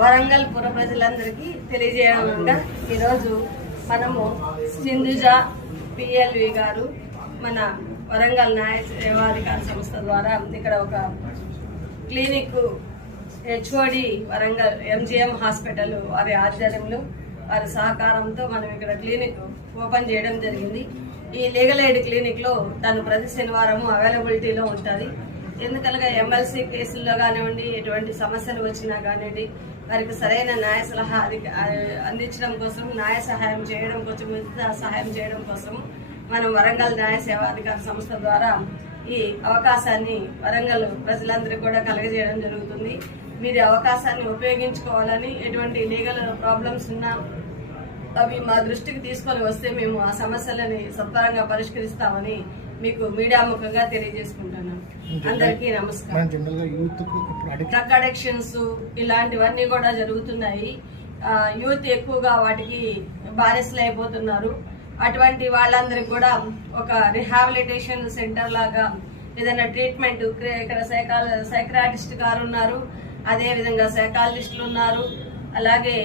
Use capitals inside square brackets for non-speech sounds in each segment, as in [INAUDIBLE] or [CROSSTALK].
వరంగల్ పుర ప్రజలందరికీ తెలియజేయడంగా ఈరోజు మనము సింధుజ పిఎల్వి గారు మన వరంగల్ న్యాయ సేవాధికార సంస్థ ద్వారా ఇక్కడ ఒక clinic HOD Warangal MGM hospital వారి ఆధ్వర్యంలో వారి సహకారంతో మనం ఇక్కడ క్లినిక్ ఓపెన్ చేయడం జరిగింది. ఈ లీగల్ ఎయిడ్ క్లినిక్లో తను ప్రతి శనివారం అవైలబిలిటీలో ఉంటుంది. ఎందుకనగా ఎమ్మెల్సీ కేసుల్లో కానివ్వండి ఎటువంటి సమస్యలు వచ్చినా కానివ్వండి వారికి సరైన న్యాయ సలహా అధిక- అందించడం కోసం న్యాయ సహాయం చేయడం కోసం ఉచిత సహాయం చేయడం కోసం మనం వరంగల్ న్యాయ సేవాధికార సంస్థ ద్వారా ఈ అవకాశాన్ని వరంగల్ ప్రజలందరికీ కూడా కలగజేయడం జరుగుతుంది. మీరు అవకాశాన్ని ఉపయోగించుకోవాలని ఎటువంటి లీగల్ ప్రాబ్లమ్స్ ఉన్నా అవి మా దృష్టికి తీసుకొని వస్తే మేము ఆ సమస్యలని సత్వరంగా పరిష్కరిస్తామని మీకు మీడియా ముఖంగా తెలియజేసుకుంటున్నాను అందరికీ నమస్కారం. డ్రగ్ అడిక్షన్స్ ఇలాంటివన్నీ కూడా జరుగుతున్నాయి. యూత్ ఎక్కువగా వాటికి బానిసలు అయిపోతున్నారు. అటువంటి వాళ్ళందరికీ కూడా ఒక రిహాబిలిటేషన్ సెంటర్ లాగా ఏదైనా ట్రీట్మెంట్ ఇక్కడ సైకాల సైక్రాటిస్ట్ గారు ఉన్నారు. అదే విధంగా సైకాలజిస్టులు ఉన్నారు. అలాగే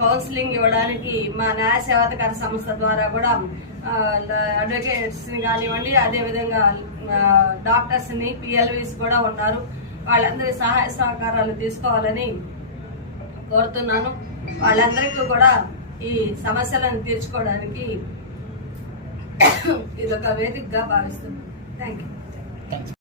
కౌన్సిలింగ్ ఇవ్వడానికి మా న్యాయ సేవాధికార సంస్థ ద్వారా కూడా అడ్వకేట్స్ని కానివ్వండి అదేవిధంగా డాక్టర్స్ని పిఎల్వీస్ కూడా ఉన్నారు. వాళ్ళందరి సహాయ సహకారాలు తీసుకోవాలని కోరుతున్నాను. వాళ్ళందరికీ కూడా ఈ సమస్యలను తీర్చుకోవడానికి [COUGHS] ఇది ఒక వేదికగా భావిస్తున్నాను. Thank you